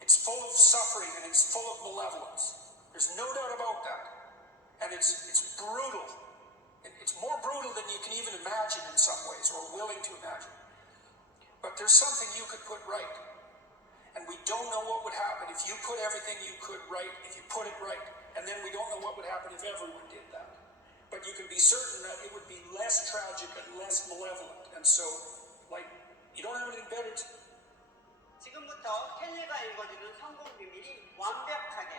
It's full of suffering and it's full of malevolence. There's no doubt about that. And it's brutal. It's more brutal than you can even imagine in some ways, or willing to imagine. But there's something you could put right. And we don't know what would happen if you put everything you could right, if you put it right. And then we don't know what would happen if everyone did that. But you can be certain that it would be less tragic and less malevolent. And so, you don't have anything better to... 지금부터 켈리가 읽어주는 성공 비밀이 완벽하게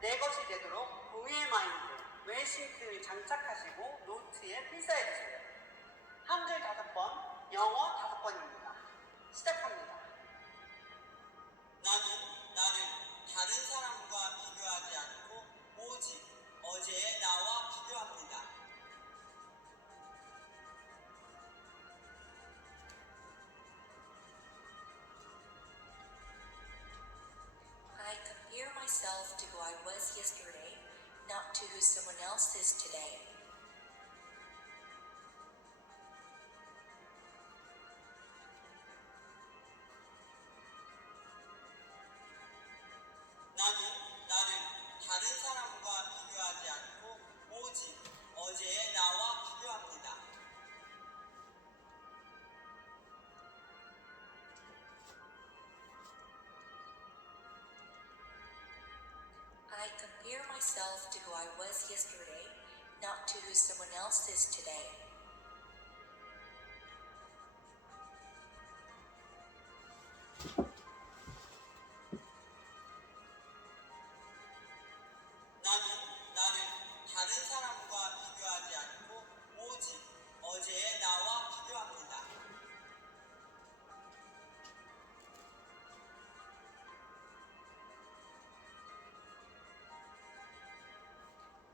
내 것이 되도록 고유의 마인드, 외싱크를 장착하시고 노트에 필사해 주세요. 한글 5번, 영어 5번입니다. 시작합니다. 나는 나를 다른 사람과 비교하지 않고 오직 어제의 나와 비교합니다. I compare myself to who I was yesterday, not to who someone else is today. 나는 나를 다른 사람과 비교하지 않고 오직 어제의 나와 비교합니다. I compare myself to who I was yesterday, not to who someone else is today. 나는 나를 다른 사람과 비교하지 않고 오직 어제의 나와 비교합니다.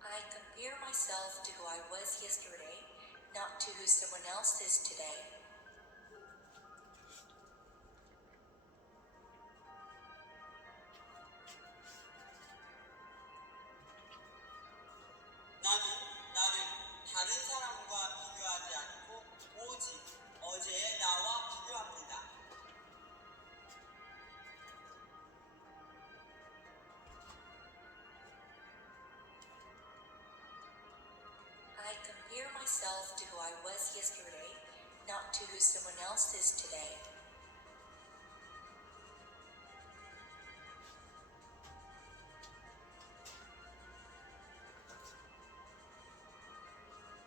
I compare myself to who I was yesterday, not to who someone else is today. 나는 나를 다른 사람과 비교하지 않고 오직 어제의 나와 비교합니다. I compare myself to who I was yesterday, not to who someone else is today.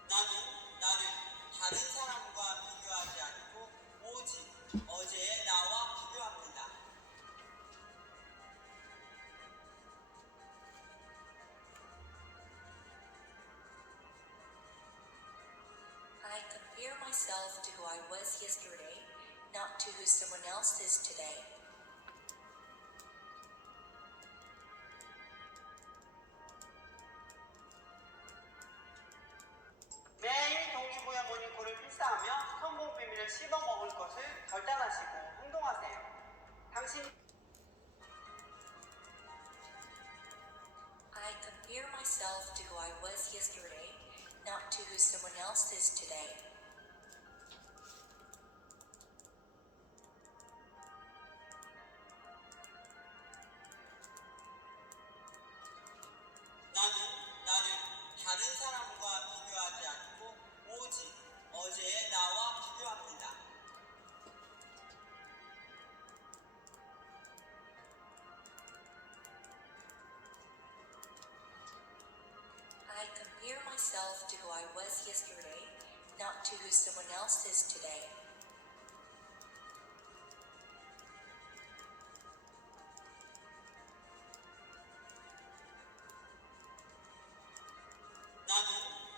나는 나를 다른 사람과 비교하지 않고 오직 어제의 나와 비교합니다. I compare myself to who I was yesterday, not to who someone else is today. 매일 동기부여 모닝콜을 필사하며 성공 비밀을 씹어먹을 것을 결단하시고 행동하세요. 당신 I compare myself to who I was yesterday, not to who someone else is today. 나는 나를 다른 사람과 비교하지 않고 오직 어제의 나와 비교합니다. I compare myself to who I was yesterday, not to who someone else is today. 나는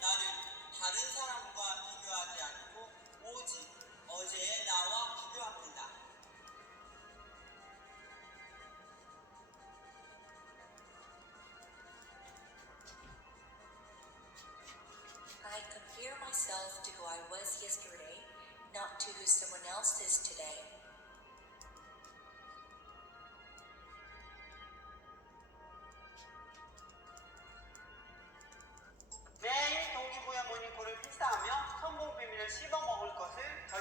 나를 다른 사람과 비교하지 않고 오직 어제의 나와 비교합니다. I compare myself to who I was yesterday, not to who someone else is today. 매일 동기부여 모닝콜을 필사하며 성공 비밀을 씹어먹을 것을 결단